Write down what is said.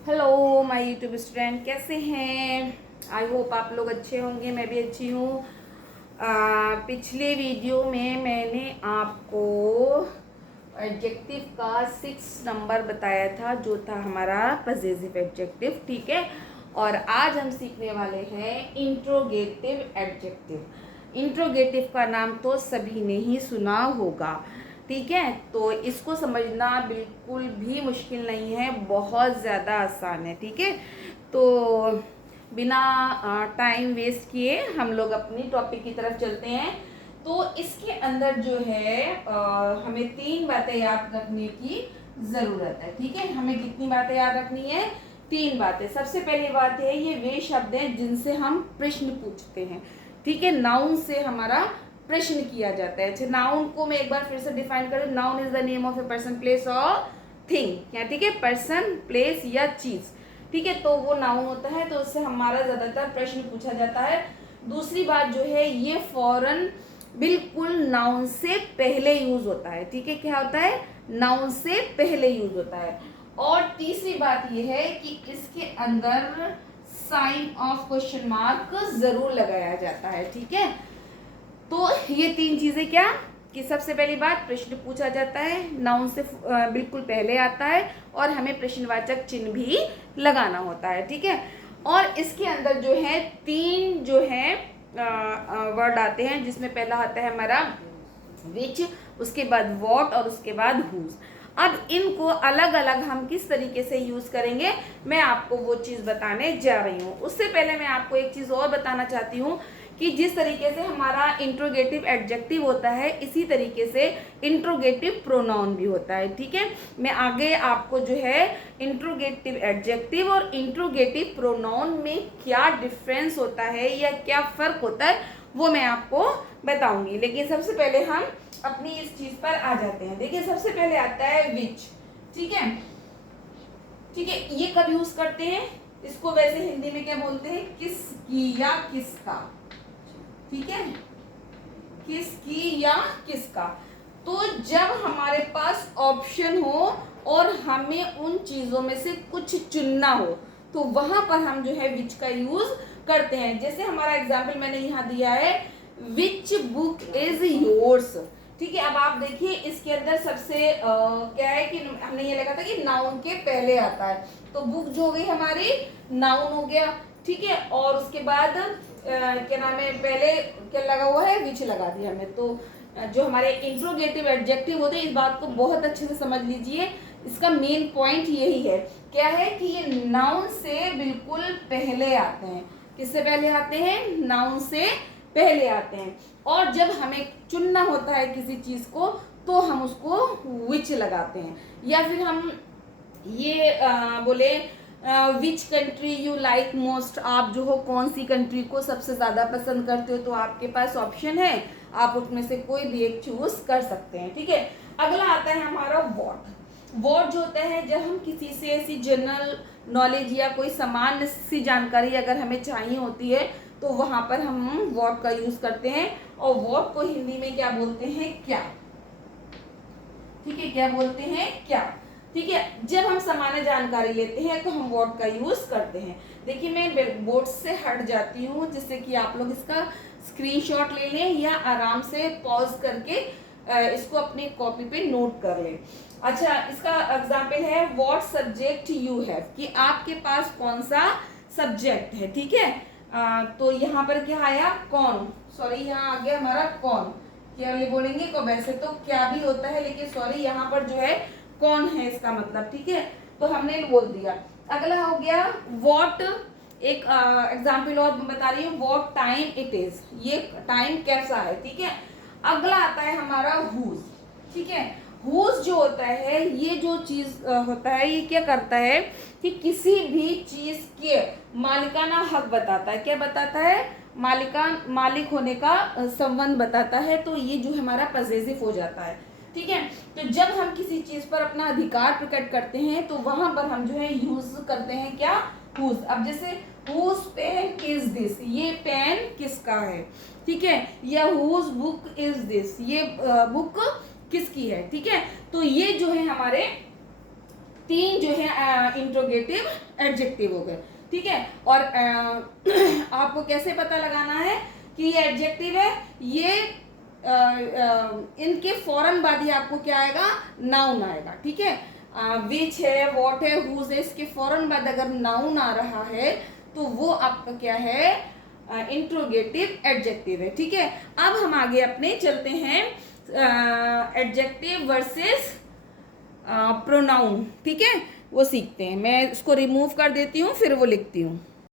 Hello my YouTube student, कैसे हैं? I hope आप लोग अच्छे होंगे, मैं भी अच्छी हूँ। पिछले वीडियो में मैंने आपको एडजेक्टिव का 6 नंबर बताया था, जो था हमारा पजेसिव एडजेक्टिव। ठीक है, और आज हम सीखने वाले हैं इंट्रोगेटिव एडजेक्टिव। इंट्रोगेटिव का नाम तो सभी ने ही सुना होगा। ठीक है, तो इसको समझना बिल्कुल भी मुश्किल नहीं है, बहुत ज़्यादा आसान है। ठीक है, तो बिना टाइम वेस्ट किए हम लोग अपनी टॉपिक की तरफ चलते हैं। तो इसके अंदर जो है हमें 3 बातें याद रखने की ज़रूरत है। ठीक है, हमें कितनी बातें याद रखनी है? 3 बातें। सबसे पहली बात है, ये वे शब्द हैं जिनसे हम प्रश्न पूछते हैं। ठीक है, नाउन से हमारा प्रश्न किया जाता है। अच्छा, नाउन को मैं एक बार फिर से डिफाइन करूँ। Noun is the name of a person, place और थिंग। क्या? ठीक है, पर्सन, प्लेस या चीज। ठीक है, तो वो नाउन होता है, तो उससे हमारा ज्यादातर प्रश्न पूछा जाता है। दूसरी बात जो है, ये फौरन बिल्कुल नाउन से पहले यूज होता है। ठीक है, क्या होता है? नाउन से पहले यूज होता है। और तीसरी बात यह है कि इसके अंदर साइन ऑफ क्वेश्चन मार्क जरूर लगाया जाता है। ठीक है, तो ये 3 चीजें क्या कि सबसे पहली बात, प्रश्न पूछा जाता है, नाउन से बिल्कुल पहले आता है, और हमें प्रश्नवाचक चिन्ह भी लगाना होता है। ठीक है, और इसके अंदर जो है 3 जो है वर्ड आते हैं, जिसमें पहला आता है हमारा विच, उसके बाद वॉट और उसके बाद हुज। अब इनको अलग अलग हम किस तरीके से यूज करेंगे, मैं आपको वो चीज बताने जा रही हूँ। उससे पहले मैं आपको एक चीज और बताना चाहती हूँ कि जिस तरीके से हमारा इंट्रोगेटिव एडजेक्टिव होता है, इसी तरीके से इंट्रोगेटिव प्रोनाउन भी होता है। ठीक है, मैं आगे आपको जो है इंट्रोगेटिव एडजेक्टिव और इंट्रोगेटिव प्रोनाउन में क्या डिफरेंस होता है या क्या फर्क होता है वो मैं आपको बताऊंगी। लेकिन सबसे पहले हम अपनी इस चीज पर आ जाते हैं। देखिए, सबसे पहले आता है विच। ठीक है, ठीक है, ये कब यूज करते हैं इसको? वैसे हिंदी में क्या बोलते हैं? किसकी या किसका। ठीक है, किसकी या किसका। तो जब हमारे पास ऑप्शन हो और हमें उन चीजों में से कुछ चुनना हो, तो वहां पर हम जो है विच का यूज करते हैं। जैसे हमारा एग्जाम्पल मैंने यहाँ दिया है, विच बुक इज योर्स। ठीक है, अब आप देखिए इसके अंदर सबसे क्या है कि हमने ये लगा था कि नाउन के पहले आता है, तो बुक जो हो गई हमारी नाउन हो गया। ठीक है, और उसके बाद क्या नाम है, पहले क्या लगा हुआ है? विच लगा दिया हमने। तो जो हमारे इंट्रोगेटिव एडजेक्टिव होते हैं, इस बात को बहुत अच्छे से समझ लीजिए। इसका मेन पॉइंट यही है, क्या है कि ये नाउन से बिल्कुल पहले आते हैं। किससे पहले आते हैं? नाउन से पहले आते हैं। और जब हमें चुनना होता है किसी चीज को, तो हम उसको विच लगाते हैं। या फिर हम ये बोले which country you like most, आप जो हो कौन सी कंट्री को सबसे ज्यादा पसंद करते हो, तो आपके पास ऑप्शन है, आप उसमें से कोई भी एक चूज कर सकते हैं। ठीक है, अगला आता है हमारा वॉट। वॉट जो होता है, जब हम किसी से ऐसी जनरल नॉलेज या कोई सामान्य सी जानकारी अगर हमें चाहिए होती है, तो वहां पर हम वॉट का यूज करते हैं। और वॉट को हिंदी में क्या बोलते हैं? क्या। ठीक है, क्या बोलते हैं? क्या। ठीक है, जब हम सामान्य जानकारी लेते हैं तो हम वॉट का यूज करते हैं। देखिए, मैं बोर्ड से हट जाती हूँ, जिससे कि आप लोग इसका स्क्रीनशॉट ले लें या आराम से पॉज करके इसको अपनी कॉपी पे नोट कर लें। अच्छा, इसका एग्जाम्पल है व्हाट सब्जेक्ट यू हैव, कि आपके पास कौन सा सब्जेक्ट है। ठीक है, तो यहाँ पर क्या आया? कौन। सॉरी, यहाँ आ गया हमारा कौन। क्या बोलेंगे को? वैसे तो क्या भी होता है, लेकिन सॉरी यहाँ पर जो है कौन है इसका मतलब। ठीक है, तो हमने बोल दिया। अगला हो गया व्हाट, एक एग्जाम्पल और बता रही हूँ, व्हाट टाइम इट इज, ये टाइम कैसा है। ठीक है, अगला आता है हमारा हुज। ठीक है, हुज जो होता है, ये जो चीज होता है, ये क्या करता है कि किसी भी चीज के मालिकाना हक बताता है। क्या बताता है? मालिक होने का संबंध बताता है। तो ये जो हमारा पजेसिव हो जाता है। ठीक है, तो जब हम किसी चीज पर अपना अधिकार प्रकट करते हैं, तो वहां पर हम जो है यूज करते हैं क्या? हुज। अब जैसे हुज पेन इज दिस, ये पेन किसका है। ठीक है, या हुज बुक इज दिस, ये बुक किसकी है। ठीक है, तो ये जो है हमारे 3 जो है इंट्रोगेटिव एडजेक्टिव हो गए, ठीक है। और आपको कैसे पता लगाना है कि ये एडजेक्टिव है, ये इनके फौरन बाद ही आपको क्या आएगा, नाउन आएगा, ठीक है। विच है, वॉट है, हुज है, इसके फौरन बाद अगर नाउन आ रहा है तो वो आपका क्या है, इंट्रोगेटिव एडजेक्टिव है, ठीक है। अब हम आगे अपने चलते हैं एडजेक्टिव वर्सेस प्रोनाउन, ठीक है, वो सीखते हैं। मैं इसको रिमूव कर देती हूँ, फिर वो लिखती हूँ।